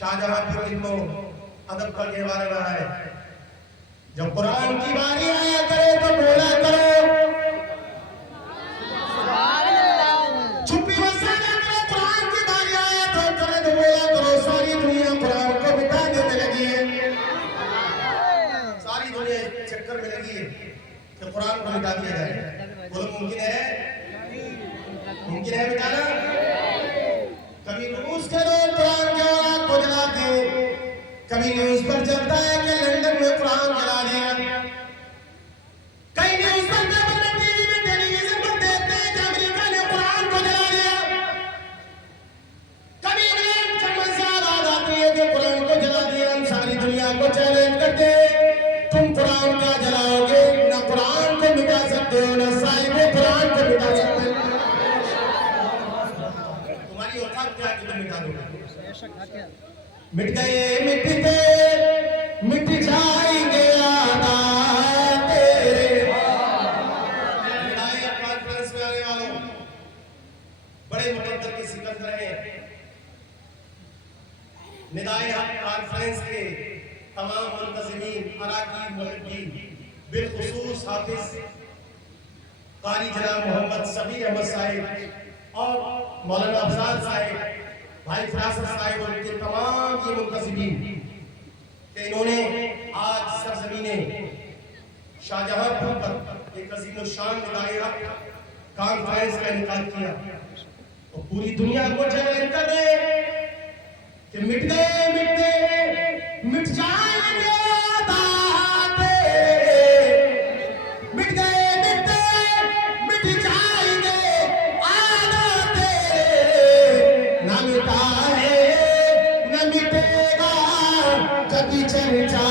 शाहजहां की इल्मो अदब का कहवाने रहा है, जब कुरान की बारी आया करे तो बोला करो छुपी वसाना करो। कुरान की बारी आया तो करे तो बोला करो। सारी दुनिया कुरान को मिटाने में लगी है, सारी दुनिया चक्कर में लगी है कि कुरान को मिटा दिया जाए। बोलो मुमकिन है? मुमकिन है मिटाना? कभी रूस के लोग कुरान के औलाद को जलाते, कभी न्यूज पर चलता है कि लंदन में कुरान जला दिया, कई न्यूज पर टीवी में टेलीविजन पर देखते हैं कि अमेरिका ने कुरान को जला दिया। कभी इंग्लैंड जर्मन से आवाज आती है कि कुरान को जला दिया। हम सारी दुनिया को चैलेंज करते हैं, तुम कुरान का जलाओगे ना कुरान को मिटा सकते हो, ना साहिब कुरान को मिटा सकते हो। तुम्हारी औकात क्या कि तुम मिटा दोगे? मिट गए मिटते मिट जाएंगे आदा तेरे। कॉन्फ्रेंस में आने वालों, बड़े मुकद्दर के सिकंदर हैं। निदाए कॉन्फ्रेंस के तमाम मुंतज़िमीन, अराकीन, मुहिब्बीन, बिलखुसूस हाफिज कारी जनाब मोहम्मद सबीर अहमद साहिब और मौलाना अफजाल साहिब, भाई फरासत साहिब और उनके तमाम ये मुंतज़िमीन कि इन्होंने आज सरज़मीने शाहजहांपुर पर एक अज़ीम शान निदाए कॉन्फ्रेंस का इनेकाद किया और पूरी दुनिया को चैलेंज कर रहे कि मिट गए मिटते मिट जाएंगे दाते, मिट गए मिटते मिट जाएंगे आदते। ना मिटा है न मिटेगा कभी चर्चा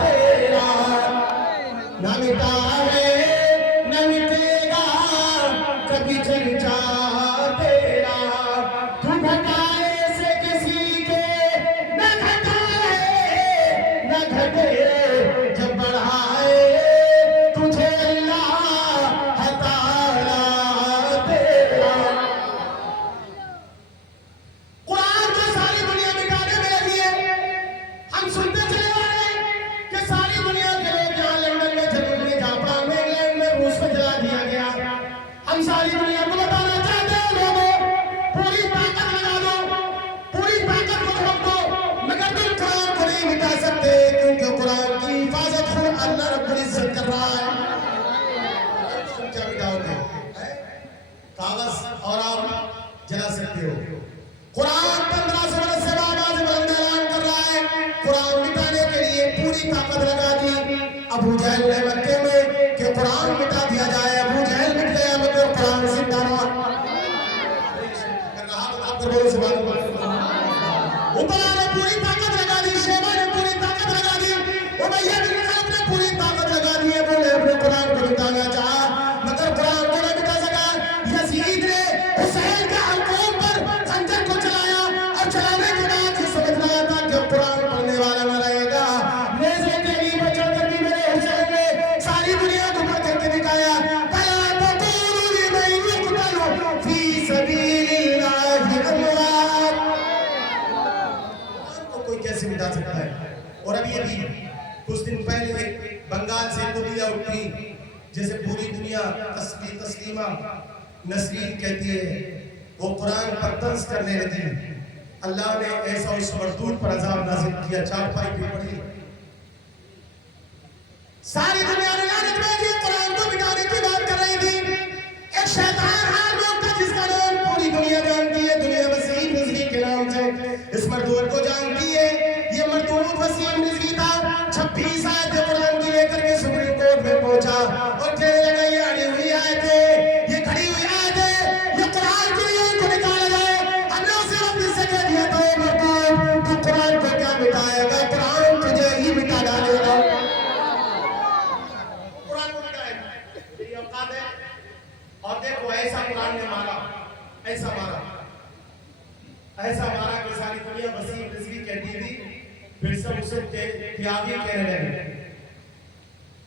तेरा, ना मिटा है न मिटेगा कभी चर्चा तेरा। तू घटाए से किसी के न घटाए न घटे, जब बढ़ाए तुझे अल्लाह ताला तेरा। कुरान को सारी दुनिया मिटाने में लगी है। हम सुनते चले आ रहे हैं कि सारी दुनिया के लोग यहाँ लंदन में, जर्मनी में, जापान में, इंग्लैंड में, रूस में जला दिया गया। हम सारी दुनिया को बताना चाहते हैं लोगों, पूरी ताकत लगा दो, पूरी ताकत को झोंक दो, मगर तुम कुरान को नहीं मिटा सकते, क्योंकि कुरान की हिफाजत खुद अल्लाह रब्बुल इज्जत कर रहा है। तुम क्या मिटाओगे? कागज और आप जला सकते हो। कुरान 1500 वर्ष से आवाज बुलंद ऐलान कर रहा है, कुरान मिटाने के लिए पूरी ताकत लगा दी अबू जहल ने मक्के में कि कुरान मिटा दिया जाए। अबू जहल मिट गया मगर कुरान जिंदा रहा। उमरा ने पूरी ताकत लगा दी, शेबा ने पूरी ताकत लगा दी, उमैया बिन खलफ ने पूरी ताकत लगा दी। बोले अपने कुरान को मिटाना चाहा मगर कुरान को नहीं मिटा सका। यजीद ने हुसैन के हल्कों पर खंजर को चलाया और चलाने के बाद ये समझ रहा था कि कुरान पढ़ने वाला न रहेगा। नेज़े तेरी बचत करनी मेरे हुसैन ने सारी दुनिया को पढ़ करके दिखाया। कला तक़ूलु लिमन युक़तलु फी सबीलिल्लाहि अमवात। कुरान को कोई कैसे मिटा सकता है? और अभी कुछ दिन पहले एक बंगाल से गोलियां उठी, जैसे पूरी दुनिया तस्लीमा नसरीन कहती है, वो कुरान पर तंज करने लगी। अल्लाह ने ऐसा उस मजदूर पर अज़ाब नाज़िल किया, चारपाई पे पड़ी। सारी दुनिया ने लानत भेजी, कुरान को मिटाने की बात कर रही थी। एक शैतान हार में उठा जिसका नाम पूरी दुनिया जानती है, दुनिया वसीम रिज़वी के नाम से इस मजदूर को जानती है। ये मजदूर वसीम रिज़वी था। 26 आयतें कुरान की लेकर के सुप्रीम कोर्ट में पहुंचा और कहने लगा ये अड़ी हुई आयतें, ये खड़ी हुई आयतें, ये कुरान के लिए इनको निकाला जाए। हमने उसे अपने से कह दिया था, ये मजदूर तू कुरान को क्या मिटाएगा? कुरान तुझे ही मिटा डालेगा। कुरान को मिटाएगा, ये औकात है। और देखो ऐसा कुरान ने मारा, ऐसा मारा, ऐसा मारा कि सारी दुनिया वसीम रिज़वी कहती थी, फिर सब उसे त्यागी कहने लगे।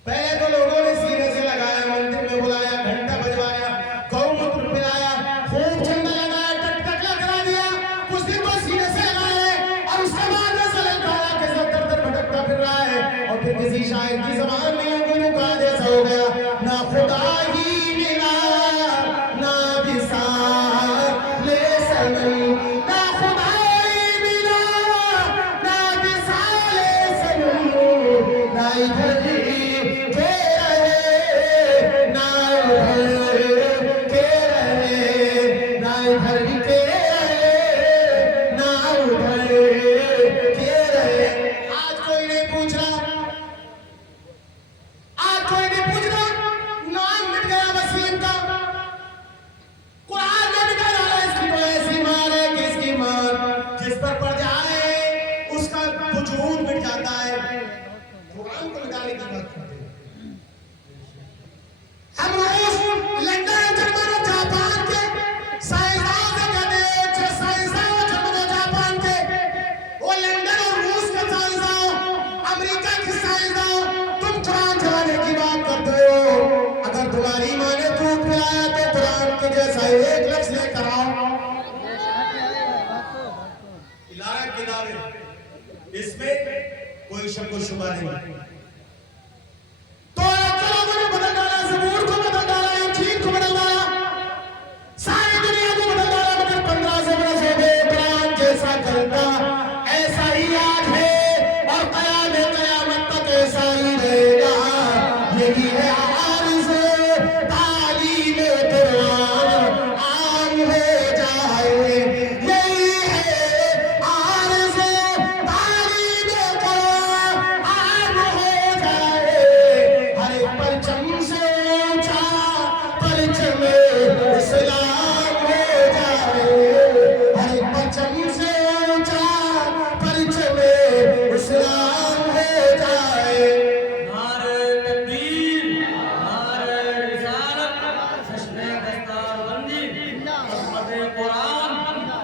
पहले तो लोगों ने सीने से लगाया, मंदिर में बुलाया, घंटा बजवाया, गौमूत्र पिलाया, खूब चंदा लगाया, टकटक लगा दिया। कुछ दिन तो सीने से लगाए और किताब है, इसमें कोई शक व शुबा नहीं। तो लोगों ने बदल डाला, ज़बूर को बदल डाला, इंजील को बदल डाला, सारी दुनिया को बदल डाला, मगर 1500 बरस हो गए कुरान जैसा चलता ऐसा ही आज है और क़यामत तक ऐसा ही रहेगा। यही है आरज़ू तालीम कुरान आम हो जाए, यही है आरज़ू तालीम कुरान आम हो जाए। हर एक परचम से ऊंचा परचम इस्लाम हो जाए, हर एक परचम से ऊंचा परचम इस्लाम हो जाए। नारे तकबीर, नारे रिसालत, जश्न दस्तारबंदी, अज़मत कुरान,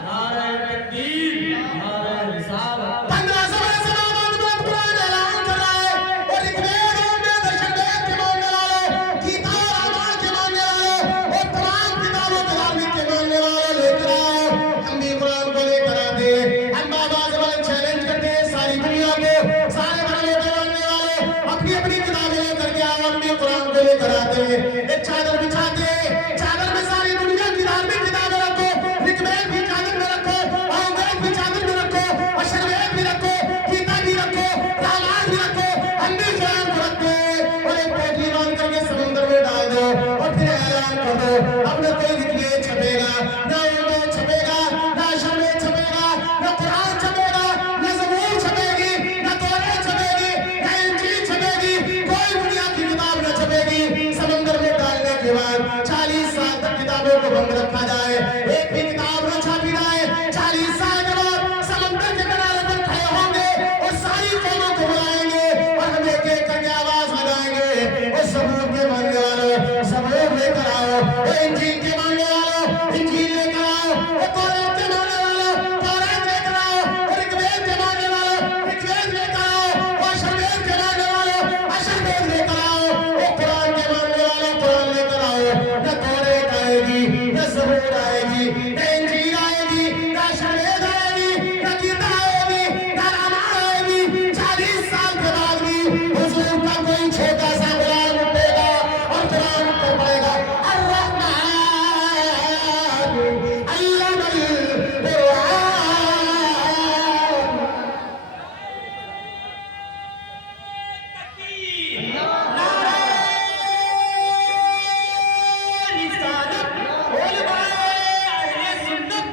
नारे तकबीर, नारे रिसालत। 1500 बरस बाद कुरान ऐलान कर रहा है और ऋग्वेद और वेद दशवेद के मानने वाले, गीता और रामायण के मानने वाले और तमाम किताबों के धार्मिक के मानने वाले लेकर आओ, हम भी कुरान को लेकर आते हैं। हम बाबा से बड़ा चैलेंज करते हैं सारी दुनिया को, सारे बड़े के मानने वाले अपनी अपनी किताबें लेकर के आओ, हम भी कुरान को लेकर आते हैं। एक चादर बिछाते हैं, चादर में सारी दुनिया की धार्मिक किताबें रखो, ऋग्वेद भी चादर में रखो, वेद भी चादर में रखो, अशरवेद भी रखो, गीता भी रखो, रामायण भी रखो, हम भी कुरान को रखते हैं और एक पोटली बांध करके समुद्र में डाल दो और फिर ऐलान कर दो, अब न कोई ऋग्वेद छपेगा, न उर्दू छपेगा, न अशरवेद छपेगा, न कुरान छपेगा, न ज़बूर छपेगी, न तौरात छपेगी, न इंजील छपेगी, कोई दुनिया की किताब न छपेगी। समुद्र में डालने के बाद 40 साल तक किताबों को बंद रखा जाए, एक भी किताब न छापी जाए। 40 साल के बाद समुद्र के किनारे पर खड़े होंगे और सारी कौमों को बुलाएंगे और हम एक एक करके आवाज लगाएंगे, और ज़बूर के मानने वालों ज़बूर लेकर आओ, और इंजील के मानने वालों इंजील लेकर आओ, और तौरात के मानने वालों तौरात लेकर आओ, और ऋग्वेद के मानने वालों ऋग्वेद लेकर आओ, और अशरवेद के मानने वालों अशरवेद लेकर आओ, और कुरान के मानने वालों कुरान लेकर आओ। न तौरात आएगी, न ज़बूर आएगी, न इंजील आएगी, न अशरवेद आएगी, न गीता आएगी, न रामायण आएगी। 40 साल के बाद भी हुजूर का कोई छोटा सा गुलाम उठेगा और कुरान को पढ़ेगा, अर्रहमान अल्लमल कुरान। तकबीर, नारे रिसालत, उलमाए अहले सुन्नत,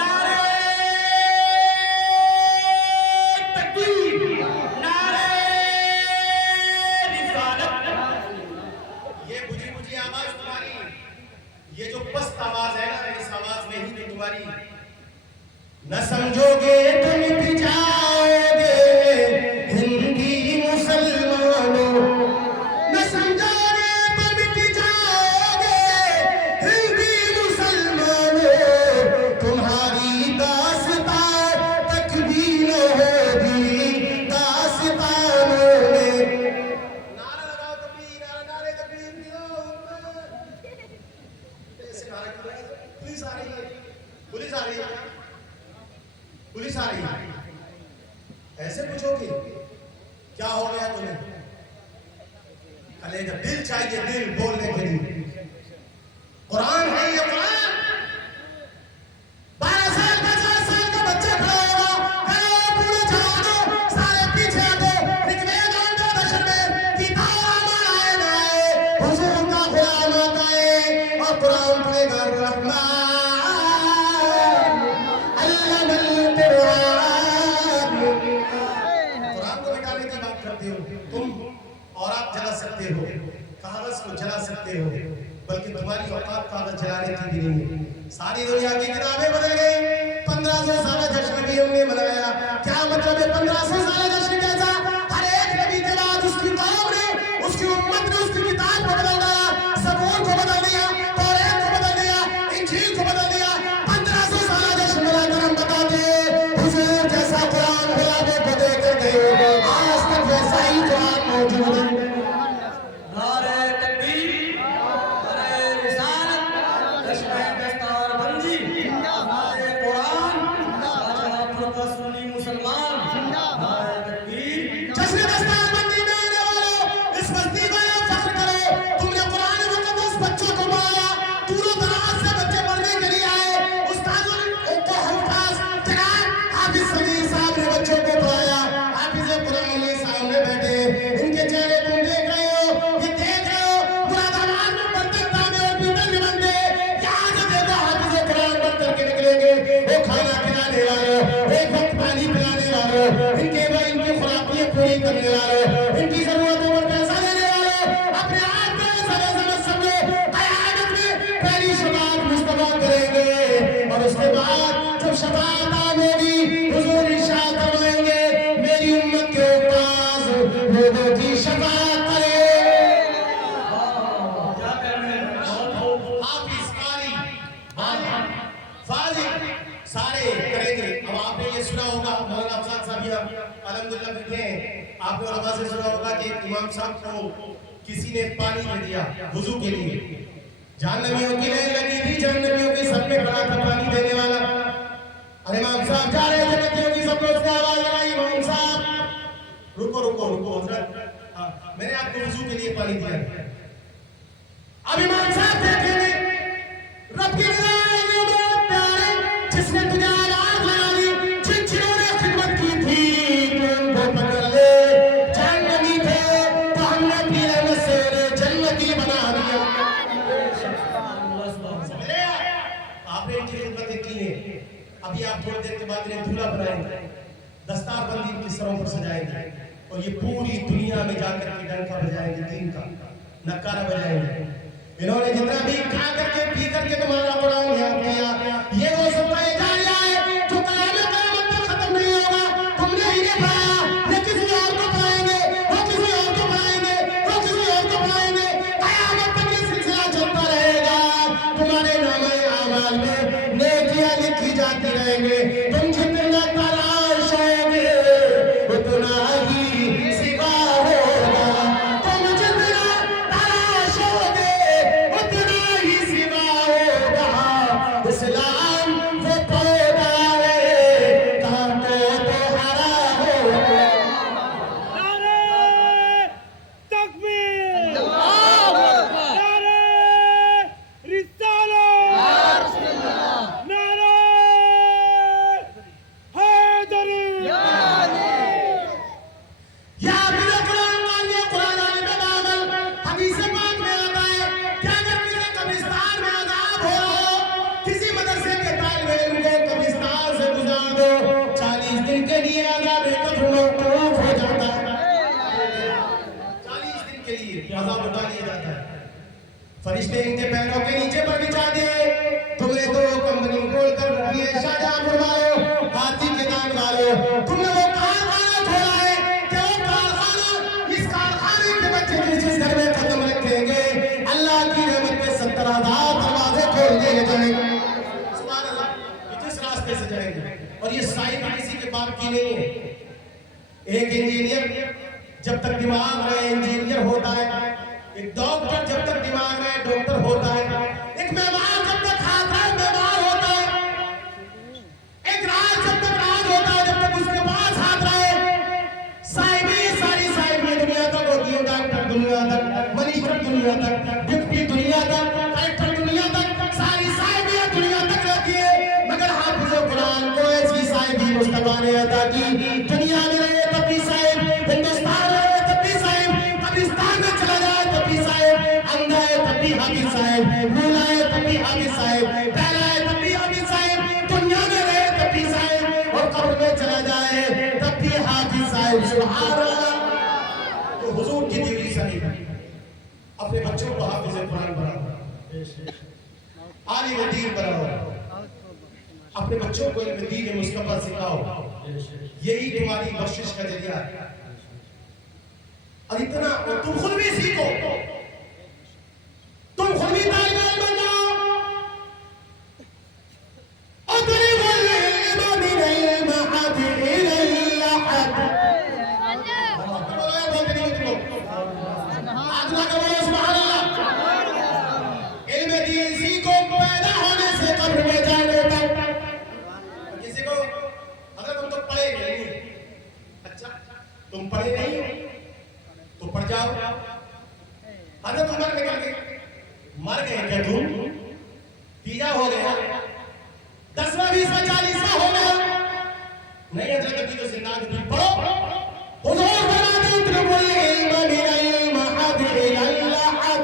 नारे तकबीर, नारे रिसालत। ये बुझी बुझी आवाज तुम्हारी, ये जो पस्त आवाज है ना, इस आवाज में ही तो तुम्हारी न समझोगे तो मिट जाओगे हिंदी मुसलमानों, न समझोगे तो मिट जाओगे हिंदी मुसलमानों, तुम्हारी दास्तां तक भी न होगी दास्तानों में। नारा लगाओ तकबीर, नारे तकबीर दियो। ऐसे नारा क्यों लगा? पुलिस आ रही है, पुलिस आ रही है, पुलिस आ रही है। ऐसे पूछोगे क्या हो गया तुम्हें? कलेजा दिल चाहिए, दिल बोलने के लिए। कुरान है ये कुरान। 12 साल 50 साल का बच्चा खड़ा होगा, करो पूरे चला दो, सारे पीछे हटो, ऋग्वेद और अशरवेद, गीता और रामायण आए न आए, हुजूर का गुलाम आता है और कुरान पढ़ेगा, अर्रहमान अल्लमल कुरान। कुरान को मिटाने की बात करते हो तुम, और आप जला सकते हो, कागज को जला सकते हो, बल्कि तुम्हारी औकात कागज जलाने की भी नहीं है। सारी दुनिया की किताबें बदल गई। 1500 साल जश्न भी हमने मनाया, क्या मतलब है 1500 साल जश्न कैसा? हर एक नबी के बाद उसकी कौम ने, उसकी उम्मत ने उसकी किताब को बदल दिया, ज़बूर को बदल दिया, तौरात को बदल दिया, इंजील को बदल दिया। 1500 साल जश्न मनाकर हम बताते हैं हुजूर जैसा कुरान गुलामों को देकर गए, आज तक वैसा ही कुरान मौजूद है। नारे तकबीर, नारे रिसालत, जश्न दस्तारबंदी, नारे कुरान, आज आप लोग का सुन्नी मुसलमान करने वालों, इनकी जरूरतों पर पैसा देने वालों, अपने आप को सदा समझ समझो, क़यामत में पहली शफाअत मुस्तफा करेंगे और उसके बाद जब शफाअत होगी हुजूर इरशाद फरमाएंगे मेरी उम्मत के उस्ताद लोगों की शफाअत करे। क्या कहने हैं? बहुत खूब। हाफिज, कारी, आलिम, फाजिल सारे करेंगे। अब आपने ये सुना होगा, मौलाना अफजाल साहब अल्हम्दुलिल्लाह बैठे हैं, आपने उलमा से सुना होगा कि इमाम साहब को किसी ने पानी दे दिया वुजू के लिए, जहन्नमियों की लाइन लगी थी, जहन्नमियों के सब में खड़ा था पानी देने वाला, और इमाम साहब जा रहे थे, जन्नतियों की सबको उसने आवाज लगाई, इमाम साहब रुको रुको रुको हजरत, मैंने आपको वुजू के लिए पानी दिया। अब इमाम साहब देखेंगे रब की निगाहों में बहुत प्यारे, जिसने तुझे आवाज लगा दी, जिन जिन्होंने खिदमत की थी तो उनको पकड़ ले, जहन्नमी थे तो हमने अपनी रहमत से उन्हें जन्नती बना दिया। समझ रहे आप? आपने इनकी खिदमतें की हैं, अभी आप थोड़ी देर के बाद इन्हें दूल्हा बनाएंगे, दस्तारबंदी इनके सरों पर सजाएंगे और ये पूरी दुनिया में जाकर के डंका बजाएंगे, दीन का नकारा बजाएंगे। इन्होंने जितना भी खा करके पी करके तुम्हारा कुरान याद किया, ये वो सत्ताए जारिया है जो क़यामत तक खत्म नहीं होगा। तुमने इन्हें पढ़ाया, ये किसी और को पढ़ाएंगे, वो किसी और को पढ़ाएंगे, वो किसी और को पढ़ाएंगे, क़यामत तक ये सिलसिला चलता रहेगा। तुम्हारे नामे आमाल में नेकियां लिखी जाती रहेंगे, तुम जितना तराशोगे उतना ही सिवा होगा, तुम जितना तराशोगे उतना ही सिवा होगा। इस्लाम वो पौधा है कांटों पे हरा होगा। नारे तकबीर, नारे रिसालत, नारे हैदरी। या बिना कुरान मानिए, कुरान आलिम बामल, हदीस पाक में आता है कि अगर किसी कब्रिस्तान में अज़ाब हो रहा हो, किसी मदरसे के तालिब इल्म को कब्रिस्तान से गुजार दो, 40 दिन के लिए अज़ाब कब्र मौकूफ हो जाता है। 40 दिन के लिए अज़ाब उठा लिया जाता है। फरिश्ते इनके पैरों के नीचे पर बिछा दिए, तुमने तो कंपनी खोलकर रख दी है शाहजहांपुर वालों, हाथी के दान वालों, तुमने वो कारखाना खोला है कि वो कारखाना, इस कारखाने के बच्चे जिस घर में कदम रखेंगे अल्लाह की रहमत के 70,000 दरवाजे खोल दिए जाएंगे। सुभान अल्लाह, ये जिस रास्ते से जाएंगे, और ये साइड किसी के बाप की नहीं है। एक इंजीनियर जब तक दिमाग में इंजीनियर होता है, एक डॉक्टर जब तक दिमाग में डॉक्टर होता है, एक मेहमान जब तक खाता है मेहमान होता है, एक राज जब तक राज होता है, जब तक उसके पास हाथ रहे, साहिबी सारी साहिबी दुनिया तक होती है, डॉक्टर दुनिया तक, मनीषर दुनिया तक, डिप्टी दुनिया तक, कलेक्टर दुनिया तक, सारी साहिबियां दुनिया तक रहती है। मगर हाफिज़ कुरान को ऐसी साहिबी मुस्तफा ने अता की, दुनिया में रहे तब भी साहिब, हिंदुस्तान में रहे तब भी साहिब, पाकिस्तान में चला जाए तब भी साहिब, अंधा है तब भी हाफिज़ साहिब, लूला है तब भी हाफिज़ साहिब, बहरा है तब भी हाफिज़ साहिब, दुनिया में रहे तब भी साहिब, और कब्र में चला जाए तब भी हाफिज़ साहिब। सुभान अल्लाह। तो हुजूर की दी हुई साहिब अपने बच्चों को हाफिज़ कुरान बनाओ, आलिम दीन बनाओ, अपने बच्चों को इल्म दीन मुस्तफा सिखाओ, यही तुम्हारी बख्शिश का जरिया है। और इतना और तुम खुद भी सीखो, तुम खुद भी तालिब इल्म बन जाओ, और तरीब इल्म मिन इल्म हद इला हद। आदला का बोलो सुभान अल्लाह। इल्म दीन सीखो पैदा होने से कब्र में जाने तक। किसी को अगर तुम तो पढ़े नहीं, अच्छा तुम पढ़े नहीं तो पढ़ जाओ। अगर तुम मर गए क्या तुम? तीजा हो गया, 10वां 20वां 40वां हो गया नहीं, हजरत अभी तो जिंदा भी पढ़ो। हुजूर फरमाते हैं इत्तबुल इल्म मिन इल्म हद इला हद।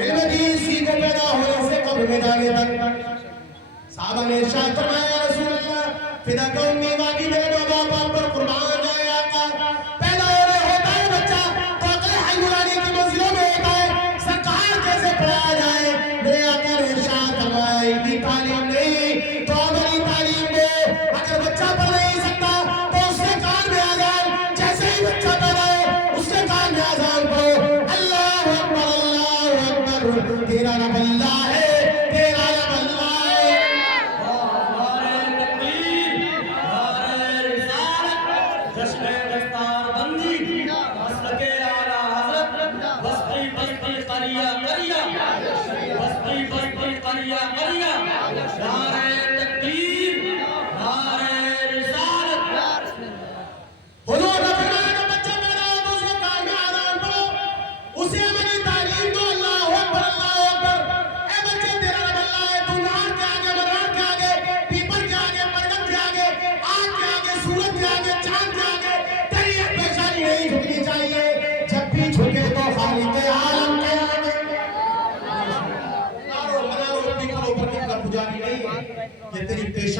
इल्म दीन सीखो पैदा होने से कब्र में जाने तक। साहबा ने इरशाद फरमाया, रसूलुल्लाह फिदा कौमी वाकी मेरे मां बाप पर कुर्बान जाए आका।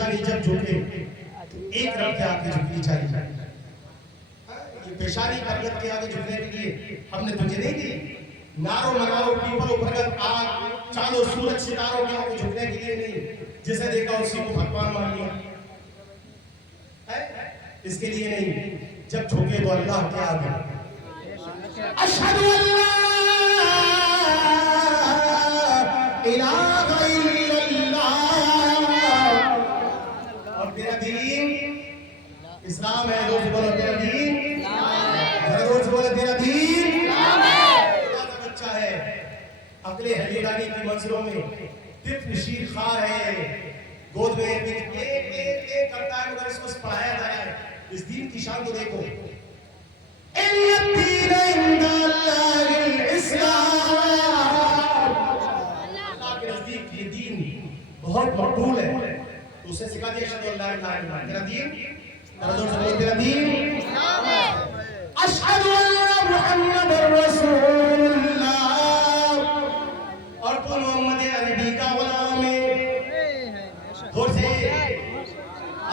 पेशानी जब झुके एक तरफ के आगे झुकनी चाहिए। ये पेशानी करगत के आगे झुकने के लिए हमने तुझे नहीं दी। नारो लगाओ पीपल भगत आग चालो सूरज सितारों के आगे झुकने के लिए नहीं, जिसे देखा उसी को भगवान मान लिया है, इसके लिए नहीं। जब झुके तो अल्लाह के आगे अशहदु अल्ला इलाहा इल्लल्लाह, और तेरा दीन इस्लाम है। रोज बोलो तेरा दीन, रोज बोलो तेरा दीन बच्चा है। अगले हलीलानी की मंजिलों में तिफ्ल शीर खार है, गोद में एक करता है, मगर इसको पढ़ाया जा रहा है। इस दीन की शान को देखो, अल्लाह के नजदीक ये दीन बहुत मकबूल है। तो उसे सिखा दिया अशहदु अल्ला इलाहा इल्लल्लाह, तेरा दीन, तेरा दीन अशहदु अल्ला मुहम्मदुर रसूलुल्लाह, और तू मोहम्मद अरबी का गुलाम है। जोर से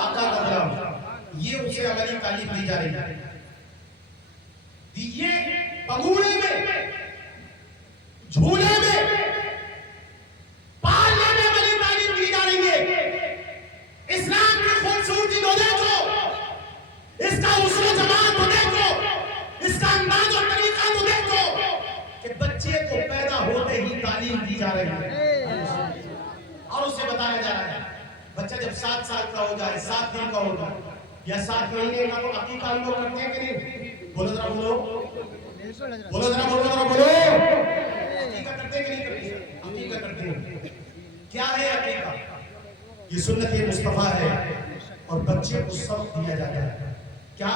आका का गुलाम, ये उसे अमली तालीम दी जा रही है। ये बगूड़े में झूले में पालने में अमली तालीम दी जा रही है। इस्लाम की खूबसूरती को देखो, इसका उसूल जमात को देखो, इसका अंदाज और तरीका को देखो कि बच्चे को पैदा होते ही तालीम दी जा रही है और उसे बताया जा रहा है। बच्चा जब 7 साल का हो जाए, 7 दिन का हो जाए या 7 महीने का, तो अकीका हम लोग करते हैं कि नहीं? बोलो जरा, बोलो बोलो जरा, बोलो जरा, बोलो। अकीका करते हैं कि नहीं करते? अकीका करते हैं। क्या है अकीका? ये सुन्नत मुस्तफा है और बच्चे को सब दिया जाता है। क्या?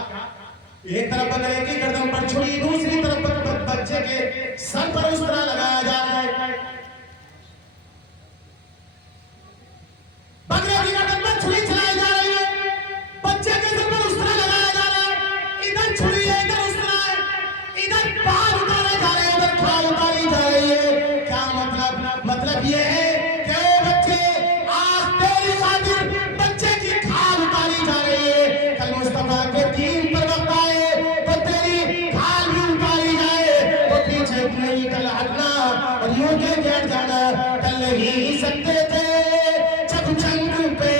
एक तरफ बकरे की गर्दन पर छुरी, दूसरी तरफ बच्चे के सर पर उस तरह लगाया जा रहा है। बकरे की गर्दन पर छुरी चलाई जा रही है, बच्चे के सर पर उस तरह लगाया जा रहा है। इधर छुरी है, इधर उस तरह है, इधर बाल उतारे जा रहे हैं, उधर खाल उतारी जा रही है। क्या मतलब? मतलब ये है कि बच्चे, आज तेरी खातिर बच्चे की खाल उतारी जा रही है। कल मुस्तफा के दीन पर वक्त आए तो तेरी खाल भी उतारी जाए, तो पीछे नहीं कल हटना और यूं के बैठ जाना। कल नहीं सकते थे जब जंग पे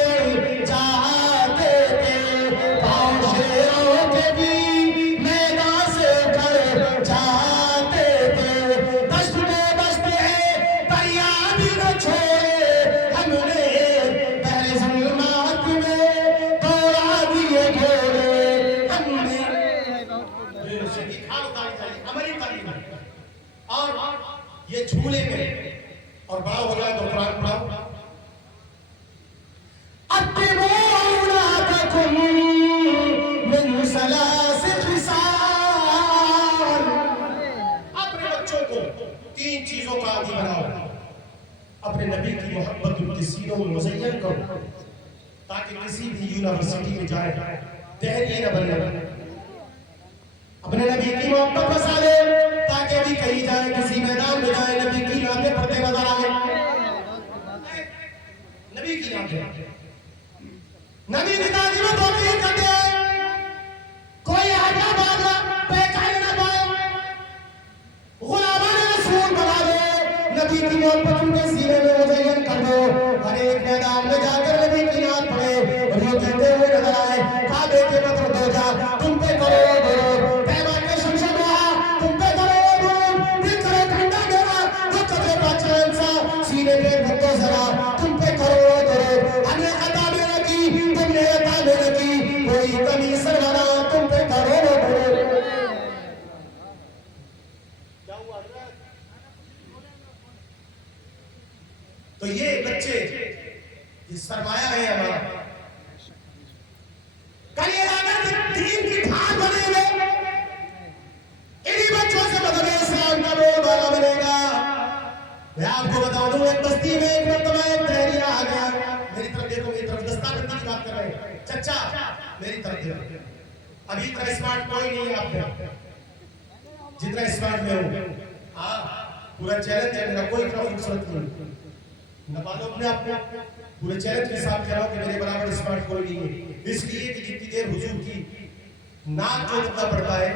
जाते थे, पाँव शेरों के भी मैदान से उतर जाते थे। दश्त में दश्त है दरिया भी न छोड़े हमने, पहले ज़ुल्मात में दौड़ा दिए घोड़े हमने। हमारी तालीम है। और ये झूले में, और बड़ा हो जाए तो कुरान पढ़ाओ। अपने बच्चों को 3 चीजों का आदी बनाओ। अपने नबी की मोहब्बत उनके सीनों में मुज़य्यन करो, ताकि किसी भी यूनिवर्सिटी में जाए देहरी न बने। अपने नबी की मोहब्बत बसा ले, ताकि भी कहीं जाए, किसी मैदान में जाए, नबी की नाते पढ़ते नजर आए। नबी की नाते, नबी की तालीमत होती करते कोई हटा बाजा पहचान न पाए, गुलामान रसूल बना दो। नबी की मोहब्बत उनके सीने में मुज़य्यन कर दो। हर एक मैदान में जाकर नबी की नात पढ़े और ये कहते हुए नजर आए, काबे के पत्थर दो जा तुम पे करो दो, तैबा के शमशम वहाँ तुम पे करो दो, दिल करो ठंडा मेरा तो कदे पहचान सा सीने पे रखो जरा तुम पे करो दो। हमें अता मेरा की तुमने अता मेरा की, कोई कमी सरवरा तुम पे करो दो। तो ये बच्चे, ये सरमाया है हमारा। कल ये अगर दीन की ढाल बनेंगे, इन्हीं बच्चों से बदले इस्लाम का बोलबाला बनेगा। मैं आपको बता दूं, एक बस्ती में एक मर्तबा एक तहरीर आ गया। मेरी तरफ देखो, मेरी तरफ दस्तावेज़ की बात कर रहे हैं। चचा मेरी तरफ देखो, अभी इतना स्मार्ट कोई नहीं है आप में जितना स्मार्ट में हूँ। हाँ, पूरा चैलेंज है मेरा, कोई इतना खूबसूरत नहीं। न पालो अपने आप को, पूरे चैलेंज के साथ कह रहा हूं कि मेरे बराबर स्मार्ट कोई नहीं है, इसलिए कि जितनी देर हुजूर की नाम जो बंदा पढ़ता है,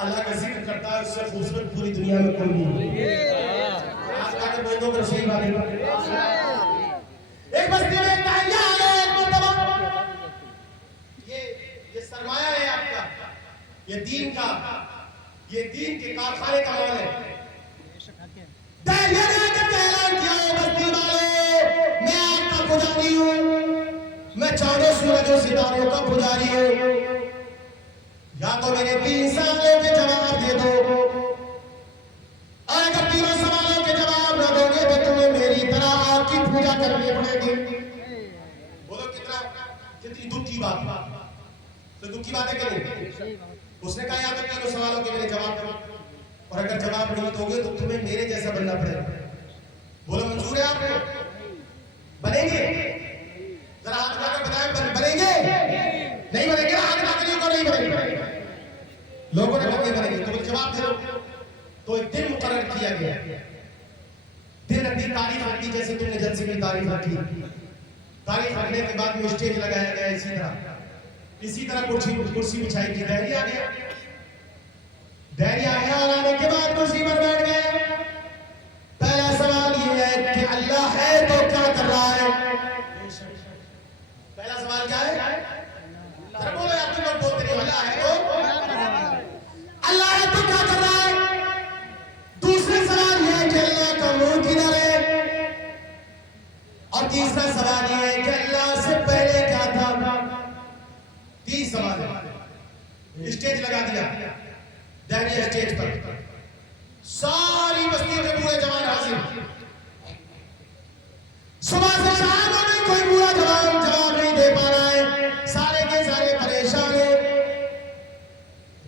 अल्लाह का जिक्र करता है, उससे खूबसूरत पूरी दुनिया में कोई नहीं है। आप आगे बोल दो, सही बात है। एक बस्ती में तालियां आ गए एक मर्तबा। ये सरमाया है आपका, ये दीन का, ये दीन के कारखाने का माल है। तालियां ने ऐलान किया, बस्ती वालों, मैं आपका पुजारी हूं, मैं चारों सूरजों सितारों का पुजारी हूं, या तो मेरे 3 सवालों के जवाब दे दो, और अगर तीनों सवालों के जवाब न दोगे तो तुम्हें मेरी तरह आपकी पूजा करनी पड़ेगी। बोलो कितनी दुख की बात, तो दुख की बात है क्या नहीं? उसने कहा या तो तीनों सवालों के मेरे जवाब दो, और अगर जवाब नहीं दोगे तो तुम्हें मेरे जैसा बनना पड़ेगा। बोलो मंजूर है आपको? बनेंगे? जरा हाथ उठाकर बताएं, बनेंगे? नहीं बनेंगे? हाथ उठाकर को नहीं बनेंगे। लोगों ने कहा बनेंगे, तो जवाब दे दो। तो एक दिन मुकर्रर किया गया, दिन अपनी तारीफ रखी, जैसे तुमने जलसे की तारीफ रखी। तारीफ रखने के बाद में स्टेज लगाया गया, इसी तरह कुर्सी बिछाई गई। धैर्य आ गया, धैर्य आया, और आने के बाद कुर्सी पर बैठ गए। पहला सवाल ये है कि अल्लाह है तो क्या कर रहा है? पहला सवाल क्या है? अरे बोलो यार, तुम लोग बोलते नहीं, अल्लाह है तो क्या कर रहा है? दूसरा सवाल यह है कि अल्लाह का मुंह किधर है? और तीसरा सवाल यह है कि अल्लाह से पहले क्या था? 3 सवाल है। स्टेज लगा दिया, दहरिया स्टेज पर, सारी बस्ती के पूरे जवान हाजिर। सुबह से शाम में कोई पूरा जवाब नहीं दे पा रहा है, सारे के सारे परेशान है,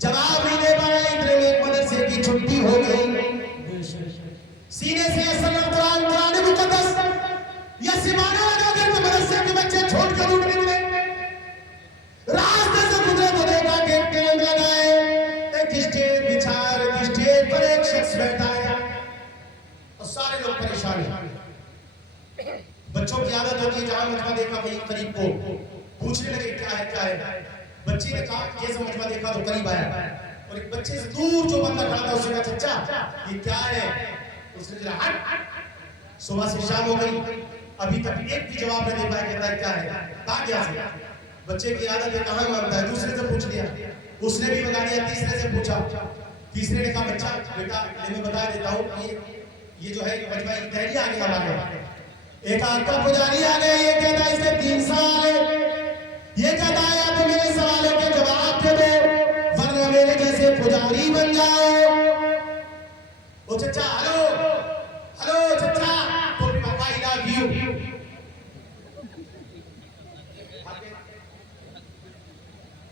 जवाब नहीं दे पा रहे। इतने में मदरसे की छुट्टी हो गई, सीने से कुरान मुकद्दस या सिमाने वाले तो मदरसे के बच्चे छोड़ कर उठ निकले। रास्ते से गुजरे तो देखा गेट के अंदर लगाए एक स्टेज बिछाया, एक स्टेज पर एक शख्स बैठा है, और सारे लोग परेशान हैं। बच्चों की आदत होती है, जहां मजमा देखा वहीं करीब को पूछने लगे क्या है क्या है। बच्चे ने कहा जैसे मजमा देखा तो करीब आया, और एक बच्चे से दूर जो बंदा खड़ा था उसने कहा चचा ये क्या है? उसने जरा हट। सुबह से शाम हो गई, अभी तक एक भी जवाब नहीं दे पाया, कहता है क्या है? कहा गया से बच्चे की आदत है, कहां मानता है, दूसरे से पूछ लिया, उसने भी बता दिया, तीसरे से पूछा, तीसरे ने कहा बच्चा बेटा मैं बता देता हूं, ये जो है मजमा धैर्य आ गया हमारे, एक आपका पुजारी आ गया, ये कहता है इसके 3 सवाल है, ये कहता है या तो मेरे सवालों के जवाब दे दो वरना मेरे जैसे पुजारी बन जाओ। ओ चचा, हेलो हेलो चचा, तो पापा आई लव यू।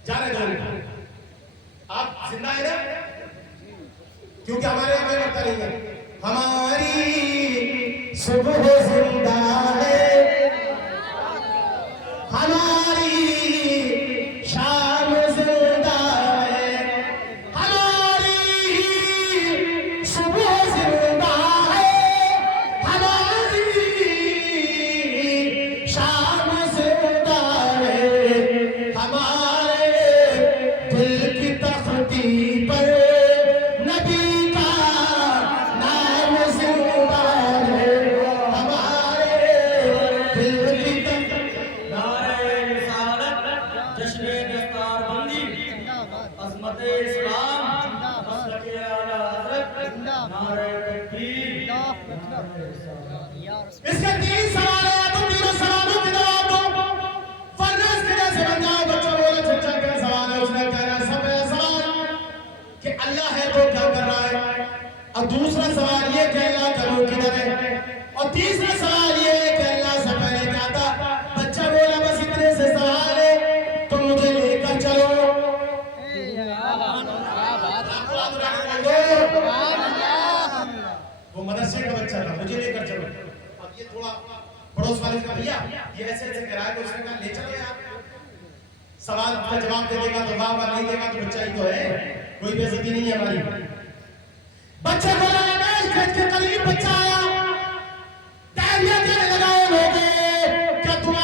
जाने दो, आप जिंदा है ना? क्योंकि हमारे यहाँ कोई मरता नहीं है। हमारी सुबह जिंदा है, हमारी शाम जिंदा है, हमारी सुबह जिंदा है, हमारी शाम जिंदा है, हमारे दिल की तख्ती पर नबी का नाम जिंदा है, हमारे दिल की इसके 3 सवाल है, तो तीनों सवालों के जवाब दो वरना इसके जैसे बन जाओ। बच्चा बोले चचा क्या सवाल है? उसने कहा सब सवाल कि अल्लाह है तो क्या कर रहा है, और दूसरा सवाल ये कि अल्लाह का मुंह किधर है, और तीसरा सवाल ये है कि अल्लाह से पहले क्या था। बच्चा बोला बस इतने से सवाल है तो मुझे लेकर चलो। वो मदरसे का बच्चा था, मुझे लेकर चलो। अब ये थोड़ा पड़ोस वाले का भैया ये ऐसे ऐसे कराए, तो उसने कहा ले चलो यार, सवाल का जवाब दे देगा तो वाह वाह, नहीं देगा तो बच्चा ही तो है, कोई बेइज्जती नहीं है हमारी। बच्चे बोला के करीब बच्चा आया, तालियां देने लगा लोगे, क्या तुम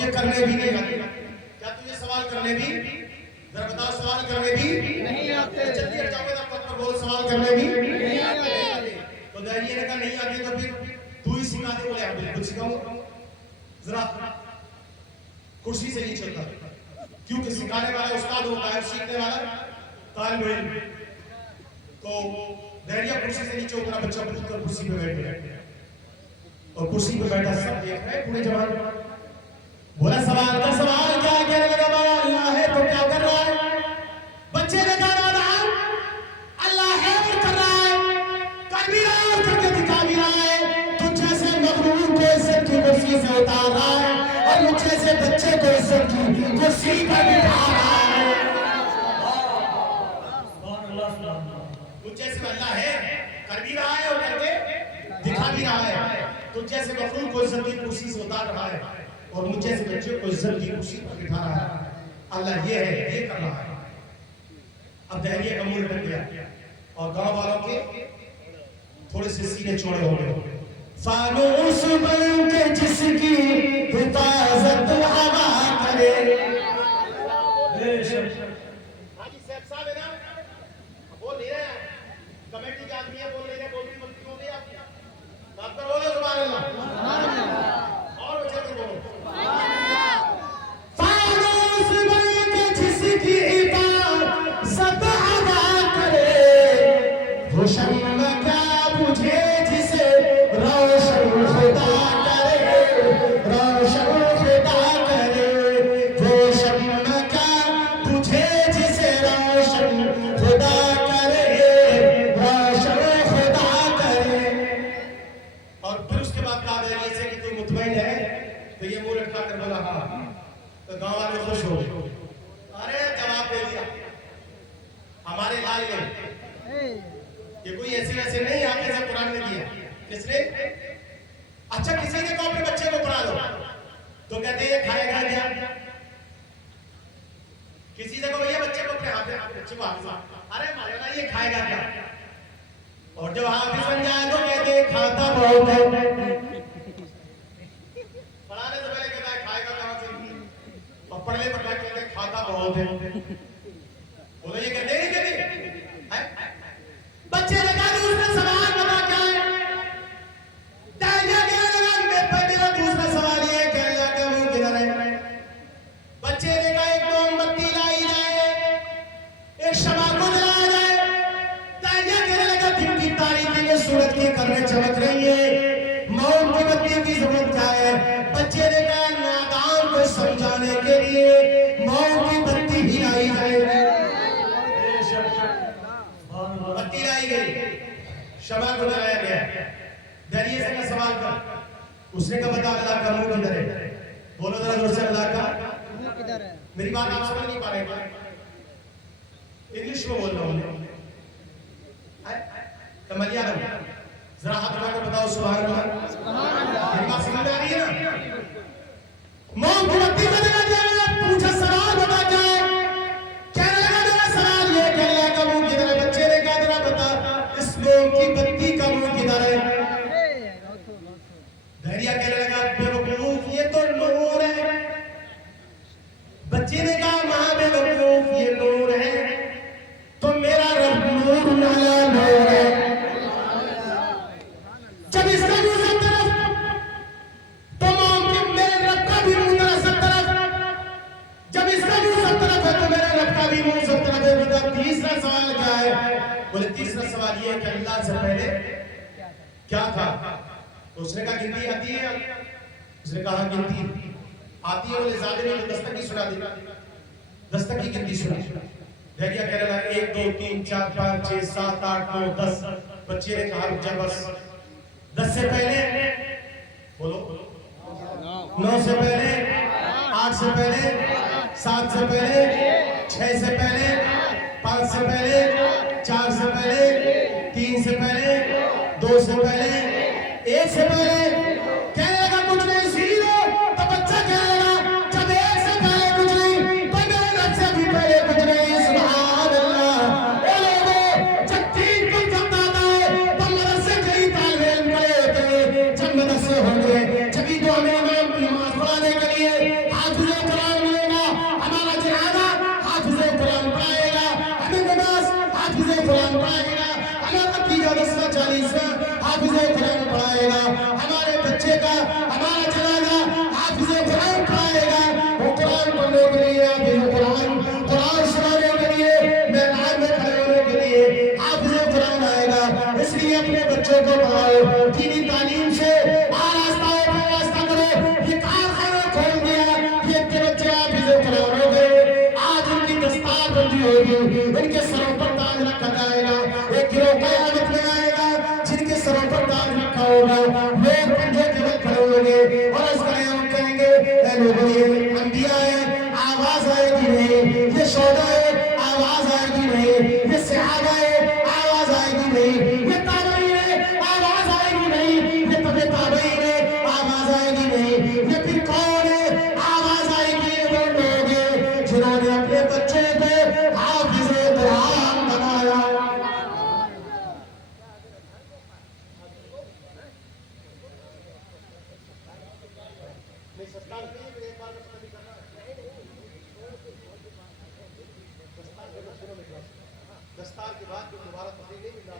तुझे करने भी नहीं आते। क्या तुझे सवाल करने भी, जरा बताओ, सवाल करने भी नहीं आते। जल्दी हट जाओगे तब तक बोल, सवाल करने भी नहीं आते। तो दैनिक ने कहा नहीं आते तो फिर तू ही सिखा दे। बोले आप बिल्कुल सिखाऊंगा। जरा कुर्सी से नहीं चलता, क्योंकि सिखाने वाला उस्ताद होता है, सीखने वाला तालिब इल्म। तो दैनिया कुर्सी से नीचे उतरा, बच्चा उठकर कुर्सी पे बैठ गया और कुर्सी पे बैठा सब देख रहे पूरे जवान। बोला सवाल का सवाल क्या कहने लगा, बाबा अल्लाह है तो क्या कर रहा है? बच्चे ने कहा अल्लाह है और कर रहा है, कर भी रहा है और करके दिखा भी रहा है। तुझ जैसे मखलूक को इज्जत की कुर्सी से उतार रहा है और मुझ जैसे बच्चे को इज्जत की कुर्सी पर बिठा रहा है। तुझ जैसे अल्लाह है, कर भी रहा है और करके दिखा भी रहा है। तुझ जैसे मखलूक को इज्जत की कुर्सी से उतार रहा है और मुझ जैसे बच्चे को इज्जत की कुर्सी पर बिठा रहा है। अल्लाह ये है, ये कर रहा है। अब दहरिया का मुंह लटक गया और गांव वालों के थोड़े से सीने चौड़े हो गए। फानूस बन के जिसकी हिफाजत हवा करे। हाजी साहब है ना, बोल नहीं रहे, कमेटी के आदमी है, बोल नहीं रहे, बोल भी मत क्यों नहीं आपकी बात कर, बोलो सुभान अल्लाह और बच्चे को बोलो। फानूस बन के जिसकी हिफाजत हवा करे, रोशन क्या बुझे जिसे रोशन खुदा करे, रोशन खुदा करे। रोशन क्या बुझे जिसे रोशन खुदा करे, रोशन खुदा करे। और फिर उसके बाद कहा गया से कि तू मुतमईन है? तो ये मुंह लटका कर बोला हाँ। तो गांव वाले खुश हो गए। अरे जवाब दे दिया हमारे लाल ने। ये कोई ऐसे ऐसे नहीं आके से कुरान में दिया। किसने? अच्छा किसी ने कहा अपने बच्चे को पढ़ा दो, तो कहते हैं ये खाएगा क्या? किसी से कहो भैया बच्चे को अपने बच्चे को हाफिज, अरे मौलाना ये खाएगा क्या? और जब हाफिज बन जाए तो कहते हैं खाता बहुत है। पढ़ाने से पहले कहता है खाएगा कहां से, और पढ़ने पर कहते हैं खाता बहुत है। बोले ये कहते नहीं कहते बच्चे ने कहा दूसरा सवाल बता क्या है? दानिया कहने लगा मेरा दूसरा सवाल ये है कि अल्लाह का मुंह किधर है? बच्चे ने कहा एक मोमबत्ती लाई जाए, एक शमा को जलाया जाए। दानिया कहने लगा दिन की तारीकी में सूरज की किरणें चमक रही है, मोमबत्ती की जरूरत क्या है? बच्चे ने कहा नादान को समझाने के लिए मोमबत्ती ही लाई जाए। बत्ती लाई गई, शमा को जलाया गया। दरिए से का सवाल कर, उसने कहा बता अल्लाह का मुंह किधर है? बोलो जरा जोर से, अल्लाह का मुंह किधर है? मेरी बात आप समझ नहीं पा रहे क्या? इंग्लिश में बोल रहा हूं कमल यादव, जरा हाथ उठाकर बताओ सुभान अल्लाह। मेरी बात समझ में आ रही है ना? मोमबत्ती को जला दिया गया, पूछा सवाल बता क्या है? कहने लगा मेरा सवाल ये कि अल्लाह का मुंह किधर है? बच्चे ने कहा जरा बता इस मोम की बत्ती का मुंह किधर है? दरिया कहने लगा बेवकूफ ये तो नूर है। बच्चे ने कहा मां बेवकूफ ये नूर है, तो मेरा रब नूर वाला नूर है। जब इसका मुंह सब तरफ तो मोम मेरे रब का भी मुंह सब तरफ, जब इसका मुंह सब तरफ है तो मेरे रब का भी मुंह सब तरफ है। बेटा तीसरा सवाल क्या है? बोले तीसरा सवाल ये है कि अल्लाह से पहले क्या था? तो उसने कहा गिनती आती है। उसने कहा गिनती आती है। बोले ज्यादा नहीं तो दस्तक की सुना दे, दस्तक की गिनती सुना। दरिया कहने लगा 1 2 3 4 5 6 7 8 9 10। बच्चे ने कहा रुक जा बस, 10 से पहले बोलो, 9 से पहले, 8 से पहले, 7 से पहले, 6 से पहले, 5 से पहले, 4 से पहले, 3 से पहले, 2 से पहले, 1 से पहले। कहने लगा कुछ नहीं जीरो। तो बच्चा कहने लगा जब 1 से पहले कुछ नहीं तो मेरे रब से भी पहले कुछ नहीं। सुभान अल्लाह। ओ लोगों, जब 3 को जब दादा है तो मदरसे कई तालिब इल्म पढ़े होते हैं। जब मदरसे होंगे जब तो हमें इमाम नमाज पढ़ाने के लिए मिलेगी, इनके सरों पर ताज रखा जाएगा। एक गिरोह कयामत में आएगा जिनके सरों पर ताज रखा होगा, लोग पंजे के बल खड़े होंगे और इस कयामत कहेंगे ऐ लोगों ये अंबिया है आवाज आएगी नहीं, ये शोहदा है आवाज आएगी नहीं, ये सहाबा है आवाज आएगी नहीं, ये ताबईन है आवाज आएगी नहीं, ये तबे ताबईन है आवाज आएगी नहीं, ये फिर कौन है आवाज आएगी? ये वो लोग हैं जिन्होंने अपने बच्चे को हाफिज़े कुरान बनाया। दस्तार के बाद जो दोबारा तस्वीर नहीं मिल रहा